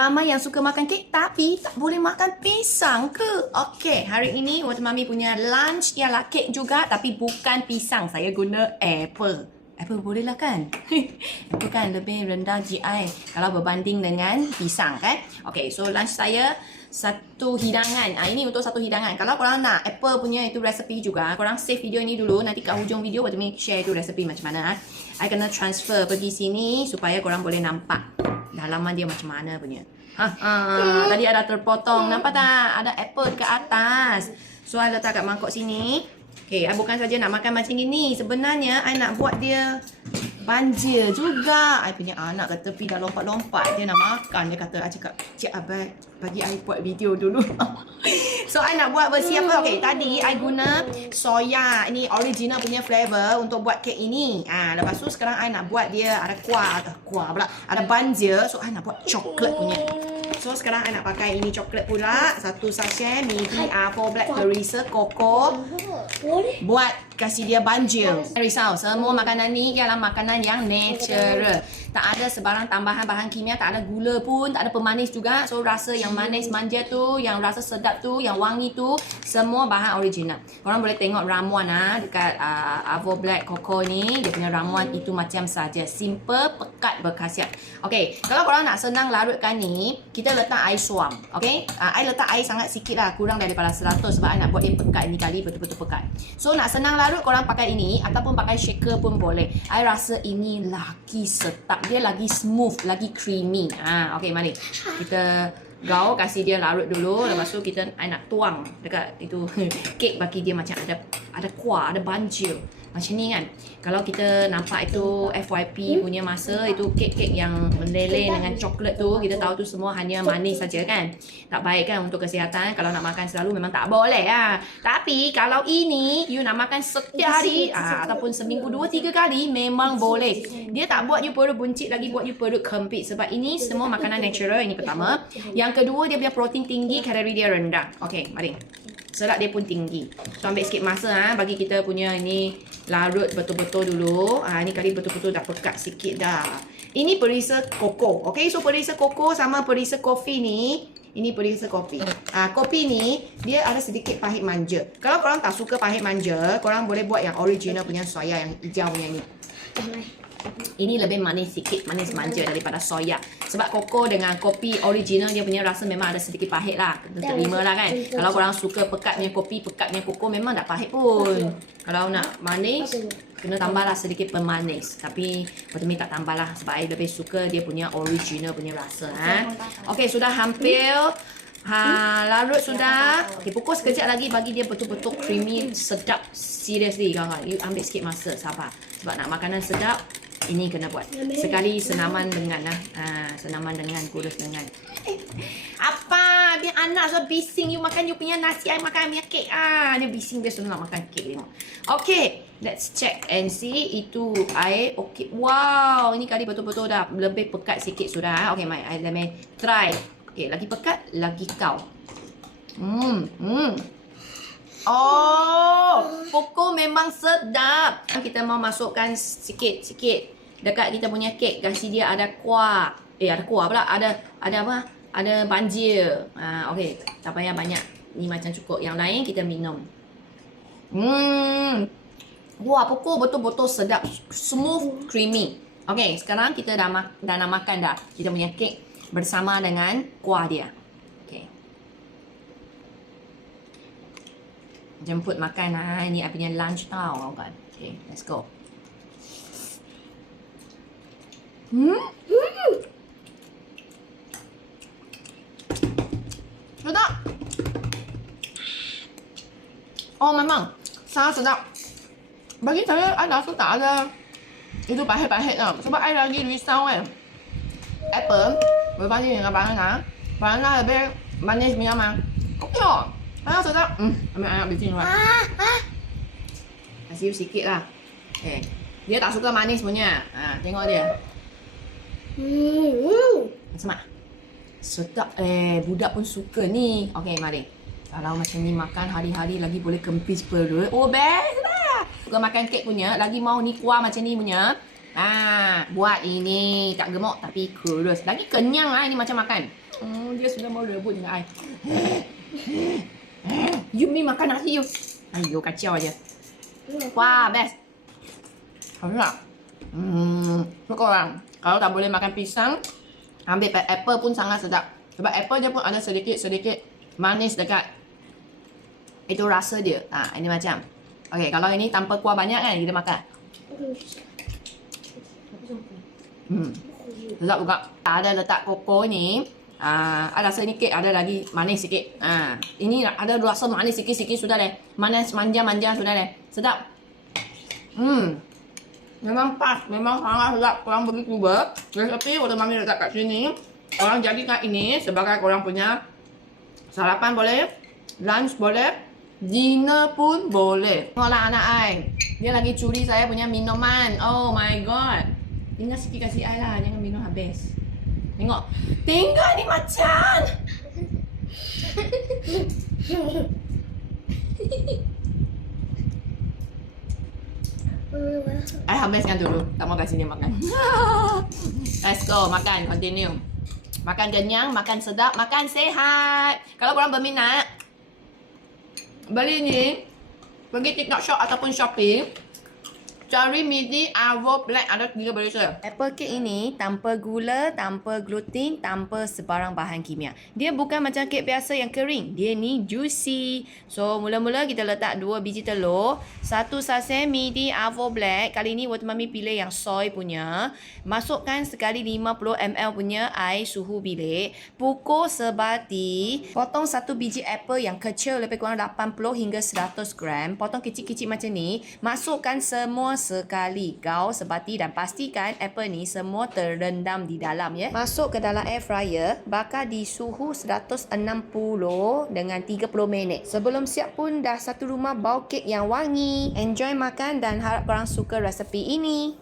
Ramai yang suka makan kek tapi tak boleh makan pisang ke? Okey, hari ini Water Mami punya lunch ialah kek juga tapi bukan pisang. Saya guna apple. Apple boleh lah kan? Apple kan lebih rendah GI kalau berbanding dengan pisang kan? Okey, so lunch saya satu hidangan. Ini untuk satu hidangan. Kalau korang nak apple punya itu resepi juga, korang save video ini dulu. Nanti kat hujung video Water Mami share itu resepi macam mana. I kena transfer pergi sini supaya korang boleh nampak dalaman dia macam mana punya. Tadi ada terpotong. Nampak tak? Ada apple dekat atas. So, I letak kat mangkuk sini. Okay, I bukan saja nak makan macam ini. Sebenarnya, I nak buat dia banjir juga. I punya anak kat tepi dah lompat-lompat. Dia nak makan. Dia kata, I cakap, Cik Abad, bagi I buat video dulu. So, I nak buat versi apa? Okay, tadi I guna soya. Ini original punya flavor untuk buat kek ini. Lepas tu sekarang I nak buat dia ada kuah pula. Ada banjir. So, I nak buat coklat punya. So, sekarang I nak pakai ini coklat pula. Satu sachet Midi A4 Black Perisa Coco. Buat kasih dia banjir. Risau, semua makanan ni ialah makanan yang natural. Tak ada sebarang tambahan bahan kimia, tak ada gula pun, tak ada pemanis juga. So, rasa yang manis manja tu, yang rasa sedap tu, yang wangi tu, semua bahan original. Korang boleh tengok ramuan dekat A4 Black Coco ni. Dia punya ramuan itu macam saja. Simple, pekat, berkhasiat. Okay, kalau korang nak senang larutkan ni, kita letak air suam. Okay, I letak air sangat sikit lah, kurang daripada 100 sebab I nak buat dia pekat ni kali, betul-betul pekat. So, nak senang larut, korang pakai ini ataupun pakai shaker pun boleh. I rasa ini lagi sedap, dia lagi smooth, lagi creamy. Okay, mari kita gaul, kasih dia larut dulu. Lepas tu kita I nak tuang dekat itu kek bagi dia macam ada kuah, ada banjir. Macam ni kan. Kalau kita nampak itu FYP punya masa, itu kek-kek yang meleleh dengan coklat tu, kita tahu tu semua hanya manis saja kan. Tak baik kan untuk kesihatan. Kalau nak makan selalu memang tak boleh Tapi kalau ini you nak makan setiap hari ataupun seminggu 2-3 kali, memang boleh. Dia tak buat you perut buncit lagi, buat you perut kempit. Sebab ini semua makanan natural. Ini pertama. Yang kedua, dia punya protein tinggi, kalori dia rendah. Okey, mari. Serat dia pun tinggi. So, ambil sikit masa bagi kita punya ini larut betul-betul dulu. Ini kali betul-betul dah pekat sikit dah. Ini perisa koko. Okay, so perisa koko sama perisa kopi ni. Ini perisa kopi. Kopi ni dia ada sedikit pahit manja. Kalau korang tak suka pahit manja, korang boleh buat yang original punya soya yang hijau punya ni. Ini lebih manis sikit, manis manja daripada soya. Sebab koko dengan kopi original dia punya rasa memang ada sedikit pahit lah. Terima lah kan. Kalau korang suka pekatnya kopi, pekatnya koko, memang tak pahit pun. Kalau nak manis, kena tambahlah sedikit pemanis. Tapi Water Mami tak tambah lah sebab I lebih suka dia punya original punya rasa. Okay, sudah hampir. Larut sudah. Okay, pukul sekejap lagi bagi dia betul-betul creamy, sedap. Seriously kawan, you ambil sikit masa, sabar. Sebab nak makanan sedap, ini kena buat. Sekali senaman dengan senaman dengan, kurus dengan. Apa? Dia anak so bising you makan you punya nasi, I makan punya kek. Dia bising, dia sudah nak makan kek tengok. Okay, let's check and see. Itu air. Okay, wow, ini kali betul-betul dah lebih pekat sikit sudah. Okay, let me try. Okay, lagi pekat, lagi kau. Oh, koko memang sedap. Kita mau masukkan sikit-sikit dekat kita punya kek. Kasih dia ada kuah. Ada kuah pula. Ada apa? Ada banjir. Okay, tak payah banyak. Ni macam cukup. Yang lain kita minum. Wah, koko betul-betul sedap. Smooth, creamy. Okay, sekarang kita dah nak makan dah. Kita punya kek bersama dengan kuah dia. Okay. Jemput makan ini I punya lunch tau kan. Okay, let's go. Sedap. Oh, memang sangat sedap. Bagi saya, I rasa tak ada itu pahit-pahit tau. Sebab I lagi risau kan. Apple berbanding dengan banana. Banana lebih manis minyak. Okay, sangat sedap. Ambil anak bising buat. Kasih sikit lah. Okay. Dia tak suka manis punya. Tengok dia. Macam mana? Sedap. Budak pun suka ni. Okay, mari. Kalau macam ni makan hari-hari lagi boleh kempis perut. Oh, best lah. Suka makan kek punya. Lagi mau ni kuah macam ni punya. Buat ini tak gemuk tapi kurus. Lagi kenyang lah ini macam makan. Dia sudah mau rebut dengan I. Yumi makan nasi you. Ayo, kacau aja. Wah, best. Halo tak? Korang, kalau tak boleh makan pisang, ambil apple pun sangat sedap. Sebab apple dia pun ada sedikit-sedikit manis dekat itu rasa dia. Ini macam. Okey, kalau ini tanpa kuah banyak kan kita makan. Sedap juga. Ada letak koko ni. Ada sedikit, ada lagi manis sikit. Ini ada rasa manis sikit-sikit sudah deh. Manis manja-manja sudah deh. Sedap. Memang pas, memang sangat sedap. Korang pergi cuba. Resepi Water Mami letak kat sini. Korang jadikan ini sebagai korang punya sarapan boleh, lunch boleh, dinner pun boleh. Tengoklah anak I. Dia lagi curi saya punya minuman. Oh my god. Tinggal sikit kasih I lah. Jangan minum habis. Tengok. Tinggal ni macan. I habiskan dulu. Tak mau kasih dia makan. Let's go. Makan. Continue. Makan kenyang, makan sedap, makan sehat. Kalau korang berminat beli ni, pergi TikTok Shop ataupun Shopee, cari midi Avo Black, ada 3 berisa. Apple cake ini tanpa gula, tanpa gluten, tanpa sebarang bahan kimia. Dia bukan macam kek biasa yang kering. Dia ni juicy. So, mula-mula kita letak 2 biji telur, 1 sachet midi Avo Black. Kali ni Water Mami pilih yang soy punya. Masukkan sekali 50 ml punya air suhu bilik. Pukul sebati. Potong 1 biji apple yang kecil lebih kurang 80 hingga 100 gram. Potong kecil-kecil macam ni. Masukkan semua sekali gaul sebati dan pastikan apple ni semua terendam di dalam ya. Masuk ke dalam air fryer, bakar di suhu 160 dengan 30 minit. Sebelum siap pun dah satu rumah bau kek yang wangi. Enjoy makan dan harap korang suka resepi ini.